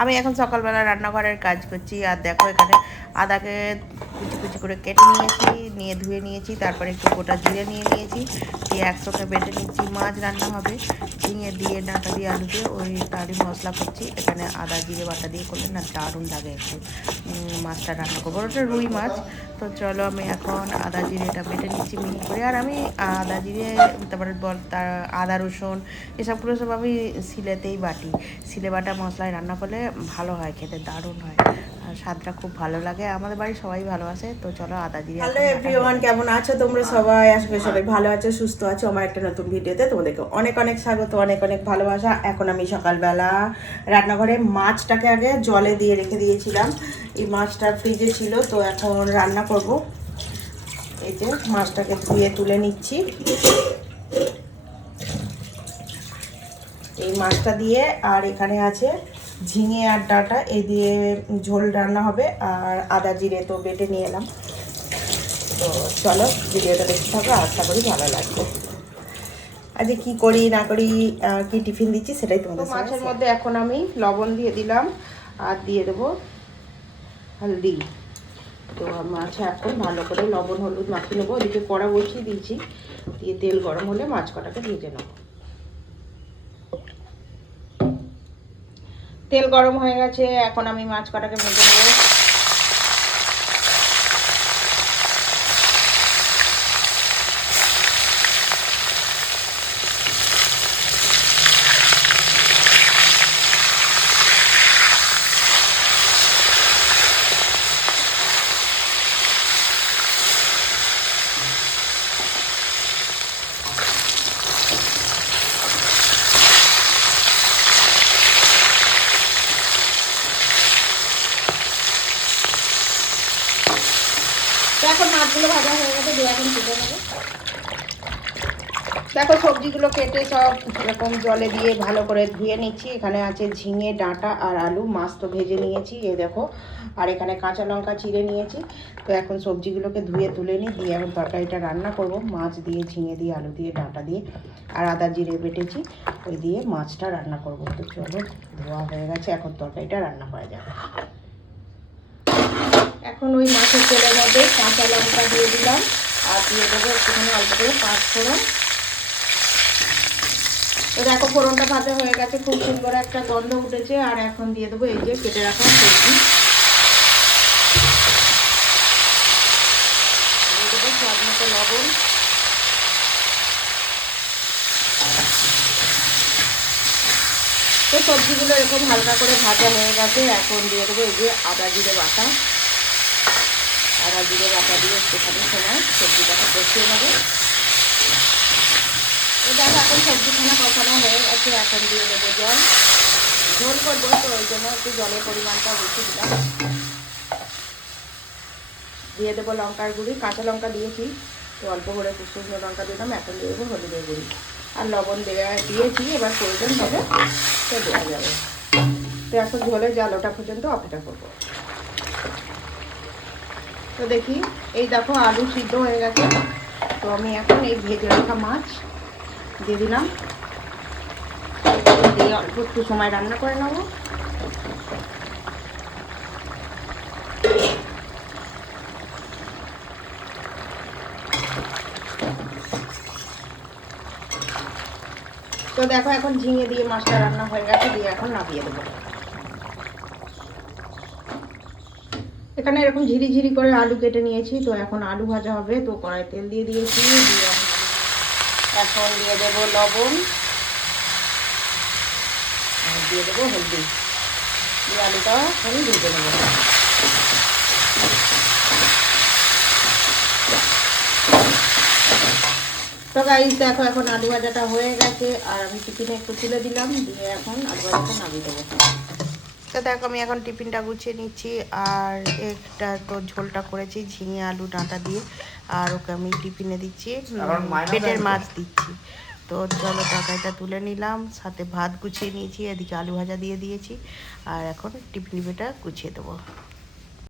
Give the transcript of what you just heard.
আমি এখন সকালবেলা রান্নাঘরের কাজ করছি, আর দেখো এখানে আদাকে কুচি কুচি করে কেটে নিয়েছি, নিয়ে ধুয়ে নিয়েছি, তারপরে একটু গোটা জিরে নিয়ে নিয়েছি, দিয়ে একসঙ্গে বেটে নিচ্ছি, মাছ রান্না হবে। ঝিঙে দিয়ে, ডাঁটা দিয়ে, আলু দিয়ে, ওই তারই মশলা করছি। এখানে আদা, জিরে বাটা দিয়ে করলে না দারুণ লাগে একটু। মাছটা রান্না করব। ওটা রুই মাছ। তো চলো আমি এখন আদা জিরেটা বেটে নিচ্ছি, মিহি করে। আর আমি আদা জিরে, তারপরে বল তার আদা, রসুন, এসবগুলো সব আমি সিলেতেই বাটি। সিলে বাটা মশলায় রান্না করলে ভালো হয়, খেতে দারুণ হয়। স্বাদটা খুব ভালো লাগে। আমাদের বাড়ির সবাই ভালোবাসে তো চলো আদা জিরে হ্যালো এভরিওয়ান কেমন আছো তোমরা সবাই? আসবে সবাই ভালো আছো সুস্থ আছো। আমার একটা নতুন ভিডিওতে তোমাদেরকে অনেক অনেক স্বাগত অনেক অনেক ভালোবাসা। এখন আমি সকালবেলা রান্নাঘরে মাছটাকে আগে জলে দিয়ে রেখে দিয়েছিলাম। এই মাছটা ফ্রিজে ছিল তো এখন রান্না করব। এই যে মাছটাকে ধুয়ে তুলে নিচ্ছি। এই মাছটা দিয়ে আর এখানে আছে ঝিঙে আর ডাঁটা এ দিয়ে ঝোল রান্না হবে আর আদা জিরে তো বেটে নিয়ে এলাম। তো চলো ভিডিওটা দেখতে থাকো আশা করি ভালো লাগবে। আজকে কি করি না করি কি টিফিন দিচ্ছি সেটাই তোমাদের মাছের মধ্যে এখন আমি লবণ দিয়ে দিলাম আর দিয়ে দেবো হলদি। তো মাছে এখন ভালো করে লবণ হলুদ মাখিয়ে নেব। ওদিকে কড়া বসিয়ে দিয়েছি। দিয়ে তেল গরম হলে মাছ কটাকে ভেজে নেব। তেল গরম হয়ে গেছে এখন আমি মাছ কটাকে ভেজে নেব তো এখন মাছগুলো ভাজা হয়ে গেছে এখন তুলে নেব। দেখো সবজিগুলো কেটে সব এরকম জলে দিয়ে ভালো করে ধুয়ে নিচ্ছি। এখানে আছে ঝিঙে, ডাঁটা আর আলু, মাছ তো ভেজে নিয়েছি, এ দেখো। আর এখানে কাঁচা লঙ্কা চিড়ে নিয়েছি। তো এখন সবজিগুলোকে ধুয়ে তুলে নিই, দিয়ে এখন তরকারিটা রান্না করব। মাছ দিয়ে ঝিঙে দিয়ে, আলু দিয়ে, ডাঁটা দিয়ে আর আদা জিরে বেটেছি, ওই দিয়ে মাছটা রান্না করব। তো চলো, ধোয়া হয়ে গেছে, এখন তরকারিটা রান্না করা যাবে এখন ওই মাছের তেলের মধ্যে কাঁচা লঙ্কা দিয়ে দিলাম আর দিয়ে দেবো একটুখানি অল্প করে পাঁচ ফোড়ন। তো দেখো ফোড়নটা ভাজা হয়ে গেছে, খুব সুন্দর একটা গন্ধ উঠেছে। আর এখন দিয়ে দেবো এই যে কেটে রাখা সবজি। দেবো লবণ। তো সবজিগুলো এরকম হালকা করে ভাজা হয়ে গেছে। এখন দিয়ে দেবো এই যে আদা জিরে বাটা। আদা জিরে বাটা দিয়ে একটুখানি সময় সবজিটাকে কষিয়ে নেব। দেখো, এখন সবজিখানা কষানো হয়ে গেছে, এখন দিয়ে দেবো জল। ঝোল করব তো, ওই জন্য একটু জলের পরিমাণটা বেশি দিলাম। দিয়ে দেবো লঙ্কার গুঁড়ি, কাঁচা লঙ্কা দিয়েছি। তো অল্প করে শুকনো লঙ্কা দিলাম, এখন দিয়ে দেবো হলুদের গুঁড়ি। আর লবণ দেওয়া দিয়েছি, এবার প্রয়োজন হবে তো দেওয়া যাবে। তো এখন ঝোলে জাল ওটা পর্যন্ত অপেক্ষা করব। তো দেখি, এই দেখো আলু সিদ্ধ হয়ে গেছে। তো আমি এখন এই ভেজে রাখা মাছ দিয়ে দিলাম। দিয়ে অল্প একটু সময় রান্না করে নেব। তো দেখো এখন ঝিঙে দিয়ে মাছটা রান্না হয়ে গেছে, দিয়ে এখন নামিয়ে দেবো। এখানে এরকম ঝিরি ঝিরি করে আলু কেটে নিয়েছি, তো এখন আলু ভাজা হবে। তো কড়াই তেল দিয়ে দিয়েছি, দিয়ে এখন দিয়ে দেবো লবণ। দিয়ে দেবো হলদি। দিয়ে আলুটা আমি ভেজে নেব। তো গাইস দেখো এখন আলু ভাজাটা হয়ে গেছে, আর আমি টিফিনে একটু তুলে দিলাম, দিয়ে এখন আলু ভাজাটা নামিয়ে দেবো। তো দেখো আমি এখন টিফিনটা গুছিয়ে নিচ্ছি আর একটা তো ঝোলটা করেছি ঝিঙে আলু ডাঁটা দিয়ে। আর ওকে আমি টিফিনে দিচ্ছি পেটের মাছ দিচ্ছি। তো চলো তরকারিটা তুলে নিলাম সাথে ভাত গুছিয়ে নিয়েছি এদিকে আলু ভাজা দিয়ে দিয়েছি। আর এখন টিফিন বেটা গুছিয়ে দেবো।